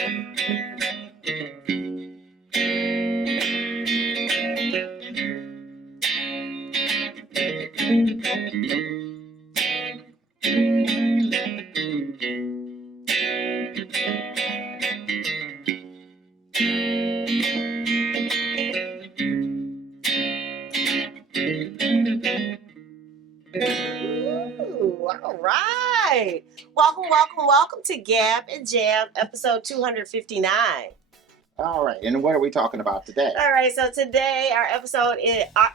Ooh, all right. Welcome to Gab and Jam, episode 259. All right, and what are we talking about today? All right, so today our episode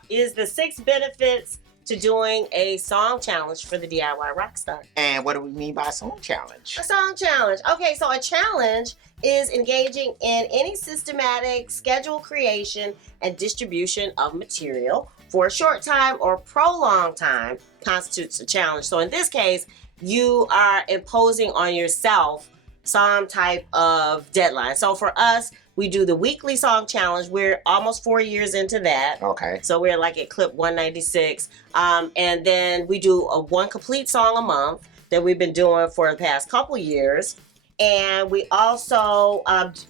is the 6 benefits to doing a song challenge for the DIY Rockstar. And what do we mean by a song challenge? A song challenge. Okay, so a challenge is engaging in any systematic schedule creation and distribution of material for a short time or prolonged time constitutes a challenge. So in this case, you are imposing on yourself some type of deadline. So for us, we do the weekly song challenge. We're almost 4 years into that. Okay. So we're like at clip 196. And then we do one complete song a month that we've been doing for the past couple years. And we also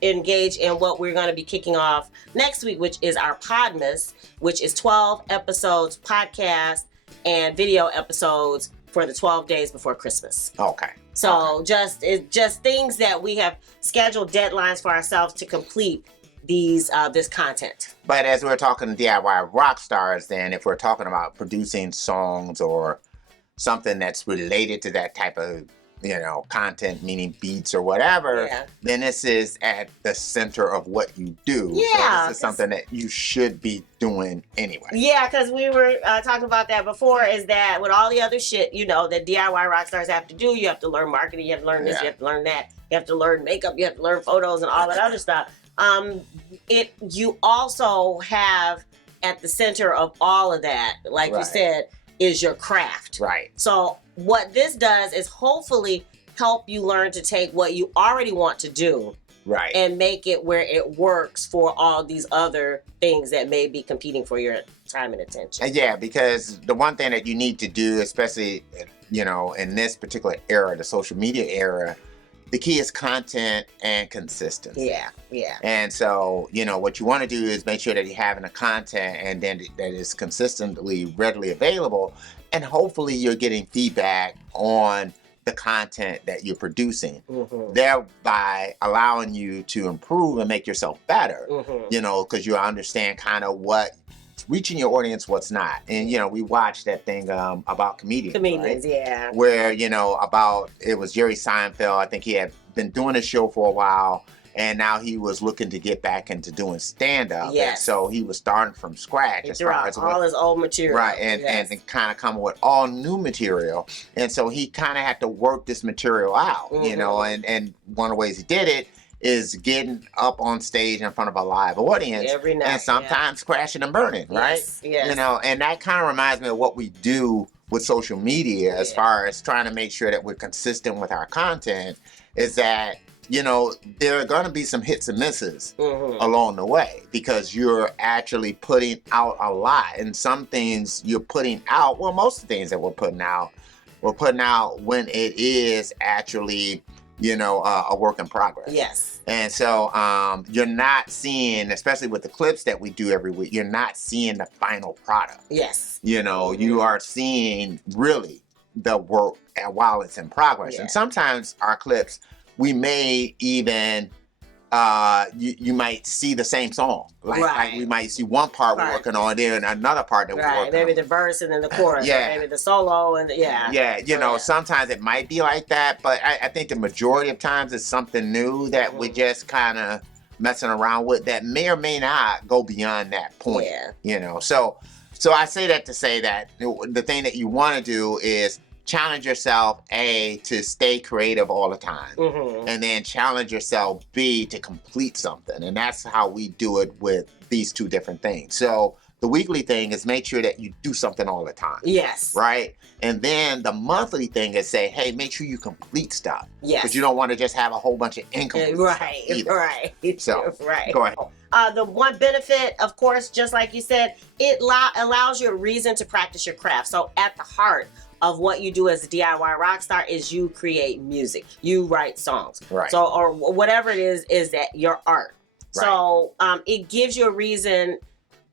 engage in what we're going to be kicking off next week, which is our Podmas, which is 12 episodes, podcast, and video episodes for the 12 days before Christmas. Okay. So it's just things that we have scheduled deadlines for ourselves to complete this content. But as we're talking DIY rock stars, then if we're talking about producing songs or something that's related to that type of content, meaning beats or whatever, then this is at the center of what you do. Yeah. So this is something that you should be doing anyway. Yeah, because we were talking about that before, is that with all the other shit, that DIY rock stars have to do, you have to learn marketing, you have to learn this, you have to learn that, you have to learn makeup, you have to learn photos and all that other stuff. You also have at the center of all of that, like you said, is your craft. Right. So what this does is hopefully help you learn to take what you already want to do and make it where it works for all these other things that may be competing for your time and attention. Yeah, because the one thing that you need to do, especially, in this particular era, the social media era, the key is content and consistency. Yeah. And so, what you want to do is make sure that you're having a content and then that is consistently readily available. And hopefully you're getting feedback on the content that you're producing, thereby allowing you to improve and make yourself better, because you understand kind of what's reaching your audience, what's not. And, we watched that thing about comedians. Comedians, right? Yeah. Where, it was Jerry Seinfeld. I think he had been doing a show for a while. And now he was looking to get back into doing stand-up. Yes. And so he was starting from scratch. He dropped all his old material. Right, and kind of come with all new material. And so he kind of had to work this material out, and one of the ways he did it is getting up on stage in front of a live audience. Every night, and sometimes crashing and burning, right? Yes. And that kind of reminds me of what we do with social media as far as trying to make sure that we're consistent with our content, is that there are going to be some hits and misses along the way, because you're actually putting out a lot. And some things you're putting out, well, most of the things that we're putting out when it is actually, a work in progress. Yes. And so you're not seeing, especially with the clips that we do every week, you're not seeing the final product. Yes. You are seeing really the work while it's in progress. And sometimes our clips, we may even, you might see the same song. Like we might see one part we're working on, then another part that we're working on. Maybe the verse and then the chorus. Or maybe the solo and sometimes it might be like that, but I think the majority of times it's something new that we just kind of messing around with that may or may not go beyond that point. So I say that to say that the thing that you want to do is challenge yourself, A, to stay creative all the time. And then challenge yourself, B, to complete something. And that's how we do it with these two different things. So the weekly thing is make sure that you do something all the time. Yes. Right? And then the monthly thing is say, hey, make sure you complete stuff. Yes. Because you don't want to just have a whole bunch of incomplete stuff either. Right. So, go ahead. The one benefit, of course, just like you said, it allows you a reason to practice your craft. So at the heart of what you do as a DIY rock star is you create music. You write songs. Right. So, or whatever it is that your art. Right. So it gives you a reason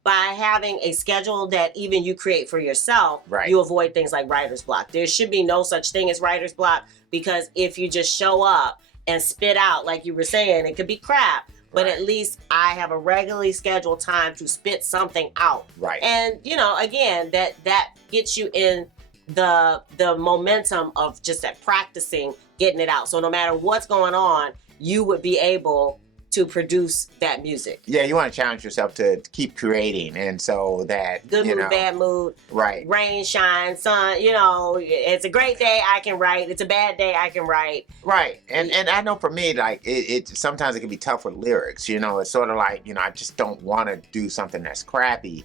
by having a schedule that even you create for yourself, right. You avoid things like writer's block. There should be no such thing as writer's block, because if you just show up and spit out, like you were saying, it could be crap. But right. At least I have a regularly scheduled time to spit something out. Right. And, you know, again, that gets you in the momentum of just that practicing, getting it out. So no matter what's going on, you would be able to produce that music. Yeah, you want to challenge yourself to keep creating, and so that good mood, bad mood, right? Rain, shine, sun. You know, it's a great day, I can write. It's a bad day, I can write. Right, and I know for me, like it sometimes it can be tough with lyrics. You know, it's sort of like, you know, I just don't want to do something that's crappy.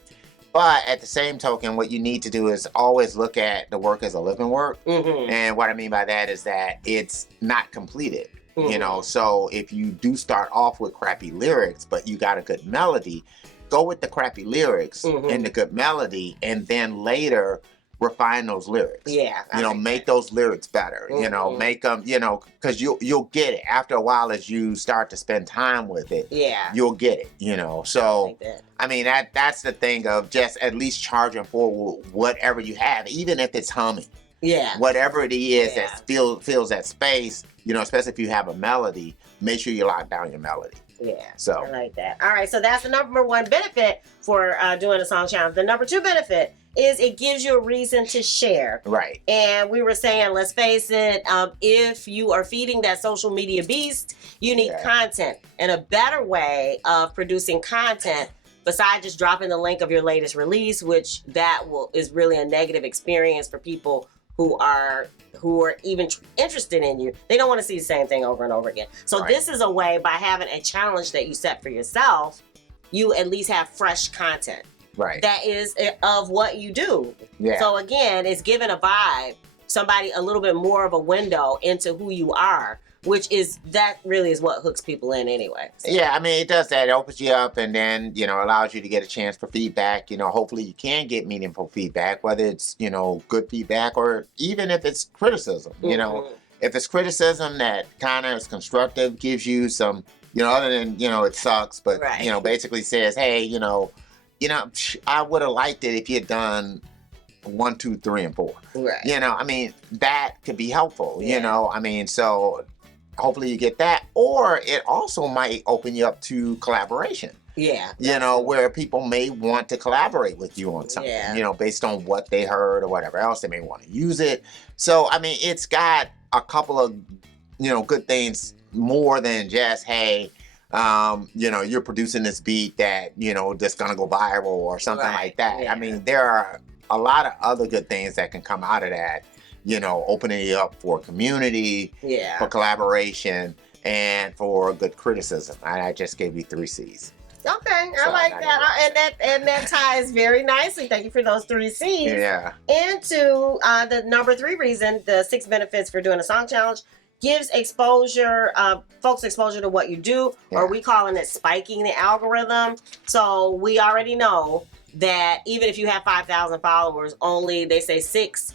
But at the same token, what you need to do is always look at the work as a living work. Mm-hmm. And what I mean by that is that it's not completed. Mm-hmm. You know, so if you do start off with crappy lyrics, but you got a good melody, go with the crappy lyrics mm-hmm. and the good melody, and then later refine those lyrics. Yeah. You know, make those lyrics better. Mm-hmm. You know, make them, you know, because you'll get it after a while as you start to spend time with it. Yeah. You'll get it, you know. So, I mean, that's the thing of just at least charging for whatever you have, even if it's humming. Yeah. Whatever it is that fills that space, you know, especially if you have a melody, make sure you lock down your melody. Yeah. So I like that. All right. So that's the number one benefit for doing a song challenge. The number two benefit is it gives you a reason to share. Right. And we were saying, let's face it, if you are feeding that social media beast, you need content. And a better way of producing content, besides just dropping the link of your latest release, which is really a negative experience for people who are even interested in you. They don't want to see the same thing over and over again. So this is a way, by having a challenge that you set for yourself, you at least have fresh content. Right. That is of what you do. Yeah. So again, it's giving a vibe, somebody a little bit more of a window into who you are, which is, that really is what hooks people in anyway. So. Yeah, I mean, it does that. It opens you up, and then, you know, allows you to get a chance for feedback. You know, hopefully you can get meaningful feedback, whether it's, you know, good feedback or even if it's criticism. Mm-hmm. You know, if it's criticism that kind of is constructive, gives you some, you know, other than, you know, it sucks, but, you know, basically says, hey, you know, I would have liked it if you had done 1, 2, 3, and 4. Right. You know, I mean, that could be helpful, you know, I mean, so hopefully you get that, or it also might open you up to collaboration. Yeah. You know, where people may want to collaborate with you on something, you know, based on what they heard or whatever else. They may want to use it. So, I mean, it's got a couple of, you know, good things more than just, hey, you know, you're producing this beat that, you know, that's going to go viral or something like that. Yeah. I mean, there are a lot of other good things that can come out of that. You know, opening it up for community, for collaboration, and for good criticism. I just gave you 3 C's. Okay, so I like that. And that ties very nicely. Thank you for those 3 C's. Yeah. Into the number 3 reason, the 6 benefits for doing a song challenge, gives exposure, folks exposure to what you do, or we calling it spiking the algorithm. So we already know that even if you have 5,000 followers, only, they say, 6%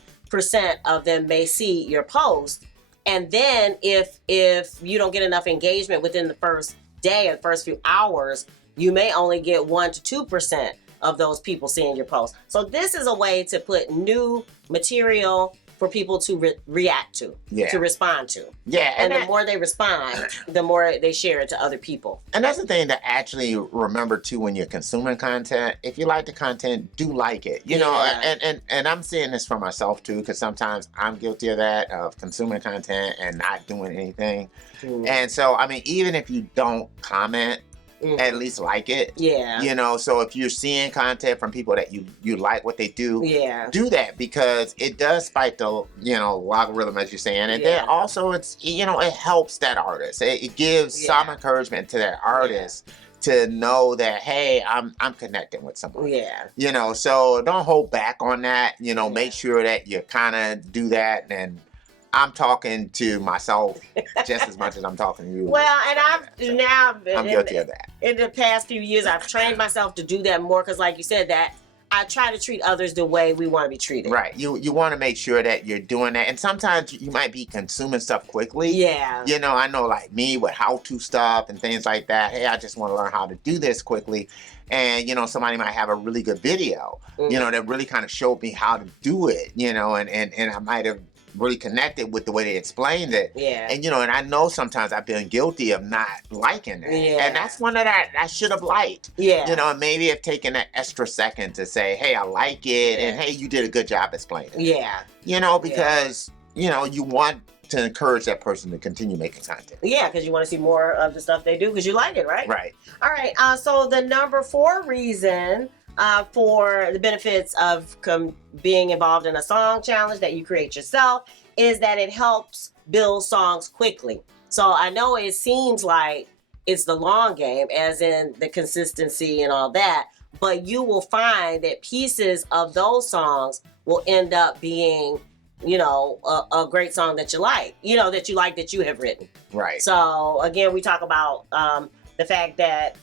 of them may see your post. And then if you don't get enough engagement within the first day or the first few hours, you may only get 1 to 2% of those people seeing your post. So this is a way to put new material for people to react to, to respond to. Yeah. And the more they respond, the more they share it to other people. And that's the thing to actually remember too when you're consuming content. If you like the content, do like it. You know, and I'm seeing this for myself too, because sometimes I'm guilty of that, of consuming content and not doing anything. And so, I mean, even if you don't comment, at least like it. Yeah. You know, so if you're seeing content from people that you like what they do, do that, because it does spike the, you know, algorithm, as you're saying. And then also it's, you know, it helps that artist. It gives some encouragement to that artist to know that, hey, I'm connecting with someone. Yeah. You know, so don't hold back on that. You know, make sure that you kind of do that. And I'm talking to myself just as much as I'm talking to you. Well, and I'm guilty of that. In the past few years, I've trained myself to do that more, because like you said, that I try to treat others the way we want to be treated. Right. You want to make sure that you're doing that. And sometimes you might be consuming stuff quickly. Yeah. You know, I know like me with how-to stuff and things like that. Hey, I just want to learn how to do this quickly. And, you know, somebody might have a really good video, you know, that really kind of showed me how to do it, you know, and I might have really connected with the way they explained it. Yeah. And, you know, and I know sometimes I've been guilty of not liking that. Yeah. And that's one that I should have liked. Yeah. You know, and maybe have taken that extra second to say, hey, I like it. Yeah. And hey, you did a good job explaining it. Yeah. You know, because, you know, you want to encourage that person to continue making content. Yeah, because you want to see more of the stuff they do because you like it, right? Right. All right. So the number 4 reason for the benefits of being involved in a song challenge that you create yourself is that it helps build songs quickly. So I know it seems like it's the long game, as in the consistency and all that, but you will find that pieces of those songs will end up being, you know, a great song that you like, that you have written. Right. So again, we talk about the fact that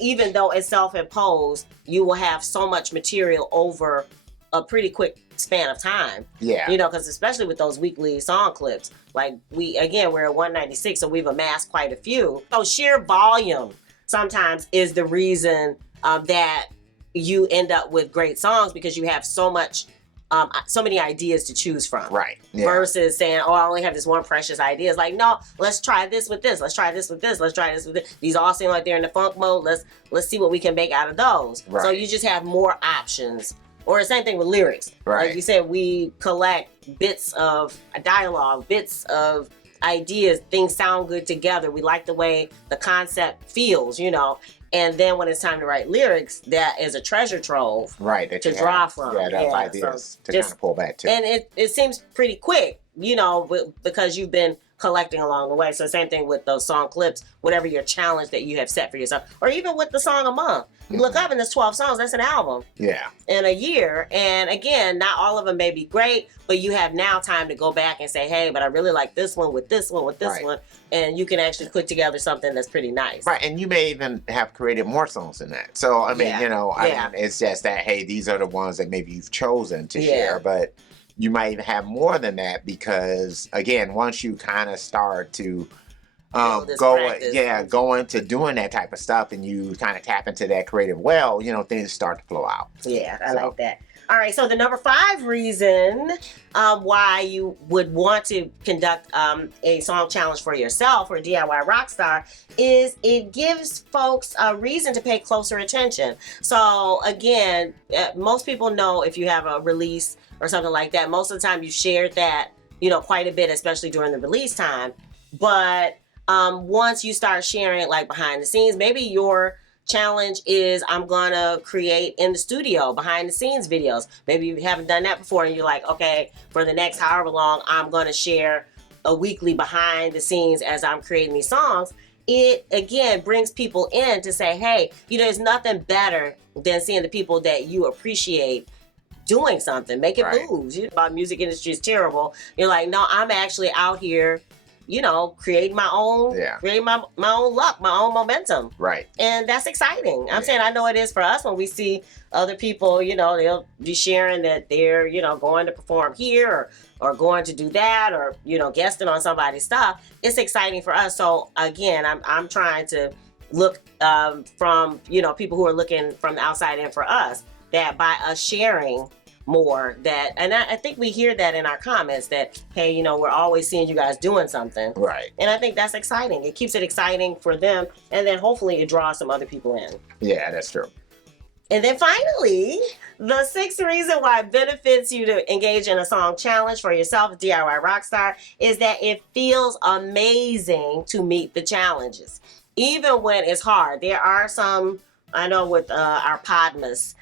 even though it's self-imposed, you will have so much material over a pretty quick span of time. Yeah. You know, because especially with those weekly song clips, like we're at 196, so we've amassed quite a few. So sheer volume sometimes is the reason that you end up with great songs, because you have so many ideas to choose from. Right. Yeah. Versus saying, oh, I only have this one precious idea. It's like, no, let's try this with this. Let's try this with this. Let's try this with this. These all seem like they're in the funk mode. Let's see what we can make out of those. Right. So you just have more options. Or the same thing with lyrics. Right. Like you said, we collect bits of dialogue, bits of ideas. Things sound good together. We like the way the concept feels, you know. And then when it's time to write lyrics, that is a treasure trove, right, that to draw from. Yeah, those ideas to kind of pull back to. And it seems pretty quick, you know, because you've been collecting along the way. So same thing with those song clips, whatever your challenge that you have set for yourself, or even with the song a month. You look up and there's 12 songs, that's an album. Yeah. In a year. And again, not all of them may be great, but you have now time to go back and say, hey, but I really like this one with this one with this one. And you can actually put together something that's pretty nice. Right. And you may even have created more songs than that. So, I mean, you know, I mean, it's just that, hey, these are the ones that maybe you've chosen to share, but you might even have more than that because, again, once you kind of start to go into doing that type of stuff and you kind of tap into that creative well, you know, things start to flow out. Yeah, I like that. All right, so the number 5 reason why you would want to conduct a song challenge for yourself or DIY Rockstar is it gives folks a reason to pay closer attention. So again, most people know if you have a release or something like that, most of the time you shared that, you know, quite a bit, especially during the release time. But once you start sharing it like behind the scenes, maybe your challenge is I'm gonna create in the studio behind the scenes videos. Maybe you haven't done that before and you're like, okay, for the next however long, I'm gonna share a weekly behind the scenes as I'm creating these songs. It again brings people in to say, hey, you know, there's nothing better than seeing the people that you appreciate doing something, making moves. You know, music industry is terrible. You're like, no, I'm actually out here, you know, creating my own, creating my own luck, my own momentum. Right. And that's exciting. I'm saying I know it is for us when we see other people, you know, they'll be sharing that they're, you know, going to perform here or going to do that or, you know, guesting on somebody's stuff. It's exciting for us. So again, I'm trying to look from, you know, people who are looking from the outside in for us, that by us sharing more that, and I think we hear that in our comments that, hey, you know, we're always seeing you guys doing something. Right. And I think that's exciting. It keeps it exciting for them. And then hopefully it draws some other people in. Yeah, that's true. And then finally, the 6th reason why it benefits you to engage in a song challenge for yourself, DIY Rockstar, is that it feels amazing to meet the challenges. Even when it's hard. There are some, I know with our Podmas,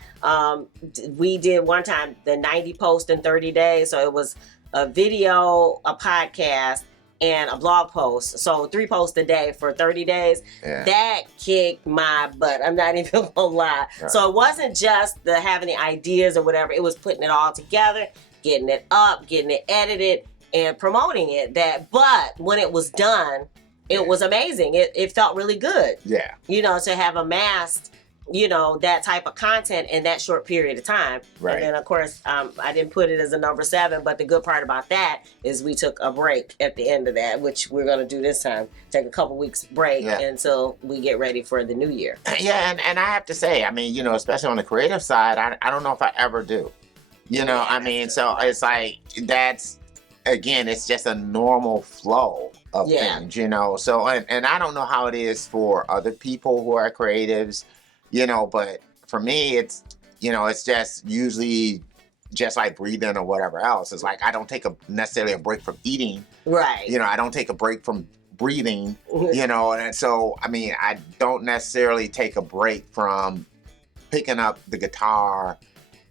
we did one time the 90 posts in 30 days. So it was a video, a podcast, and a blog post. So 3 posts a day for 30 days. Yeah. That kicked my butt. I'm not even gonna lie. Right. So it wasn't just the having the ideas or whatever. It was putting it all together, getting it up, getting it edited, and promoting it. But when it was done, it was amazing. It felt really good. Yeah. You know, to have amassed you know, that type of content in that short period of time. Right. And then, of course, I didn't put it as a number 7, but the good part about that is we took a break at the end of that, which we're going to do this time. Take a couple weeks break until we get ready for the new year. Yeah, and I have to say, I mean, you know, especially on the creative side, I don't know if I ever do. You know, I mean, so it's like, that's, again, it's just a normal flow of things, you know. So, and I don't know how it is for other people who are creatives, you know, but for me, it's, you know, it's just usually just like breathing or whatever else. It's like I don't take necessarily a break from eating. Right. You know, I don't take a break from breathing, you know, and so, I mean, I don't necessarily take a break from picking up the guitar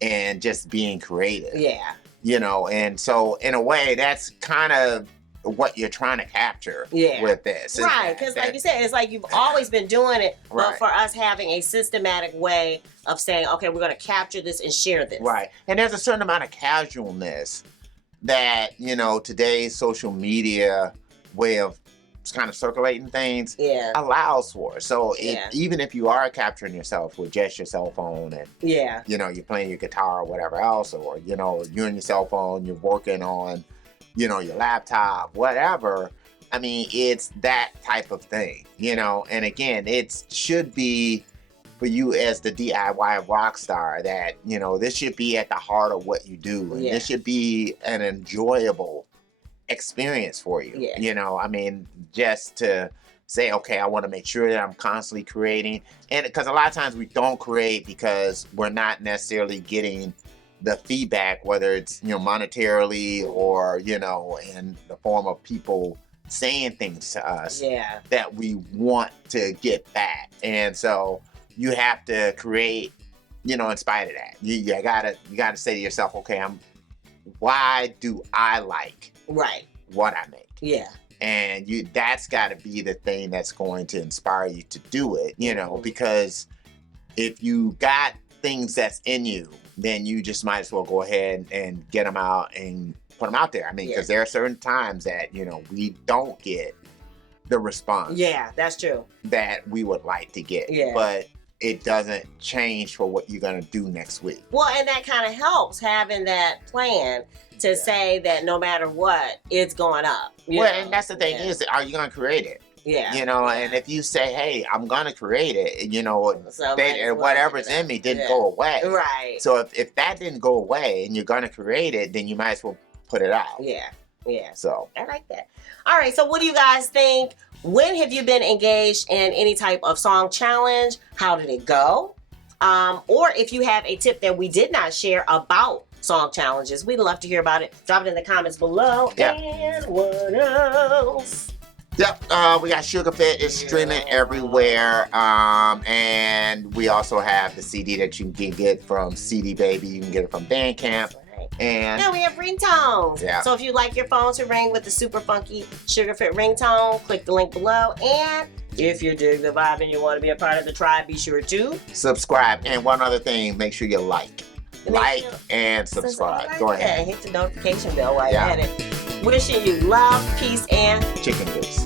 and just being creative. Yeah. You know, and so in a way, that's kind of what you're trying to capture with this. Right, because like you said, it's like you've always been doing it, but Right. for us having a systematic way of saying, okay, we're going to capture this and share this. Right. And there's a certain amount of casualness that, you know, today's social media way of kind of circulating things allows for. So even if you are capturing yourself with just your cell phone and, you know, you're playing your guitar or whatever else, or, you know, you're on your cell phone, you're working on, you know, your laptop, whatever. I mean, it's that type of thing, you know, and again, it should be for you as the DIY rock star that, you know, this should be at the heart of what you do. And this should be an enjoyable experience for you. You know, I mean, just to say, okay, I want to make sure that I'm constantly creating. And because a lot of times we don't create because we're not necessarily getting the feedback, whether it's, you know, monetarily or, you know, in the form of people saying things to us that we want to get back. And so you have to create, you know, in spite of that. You gotta say to yourself, okay, why do I like what I make? Yeah. And that's gotta be the thing that's going to inspire you to do it, you know, because if you got things that's in you, then you just might as well go ahead and get them out and put them out there. I mean, because there are certain times that, you know, we don't get the response. Yeah, that's true. That we would like to get. Yeah. But it doesn't change for what you're going to do next week. Well, and that kind of helps having that plan to say that no matter what, it's going up. And that's the thing is, are you going to create it? Yeah. You know, and if you say, hey, I'm going to create it, you know, whatever's in me didn't go away. Right. So if that didn't go away and you're going to create it, then you might as well put it out. Yeah. Yeah. So I like that. All right. So what do you guys think? When have you been engaged in any type of song challenge? How did it go? Or if you have a tip that we did not share about song challenges, we'd love to hear about it. Drop it in the comments below. Yeah. And what else? Yep, we got Sugar Fit. It's streaming everywhere. And we also have the CD that you can get from CD Baby. You can get it from Bandcamp. And we have ringtones. Yeah. So if you'd like your phone to ring with the super funky Sugar Fit ringtone, click the link below. And if you dig the vibe and you want to be a part of the tribe, be sure to subscribe. And one other thing, make sure you like and subscribe. Go ahead. And hit the notification bell while you're at it. Wishing you love, peace, and chicken grease.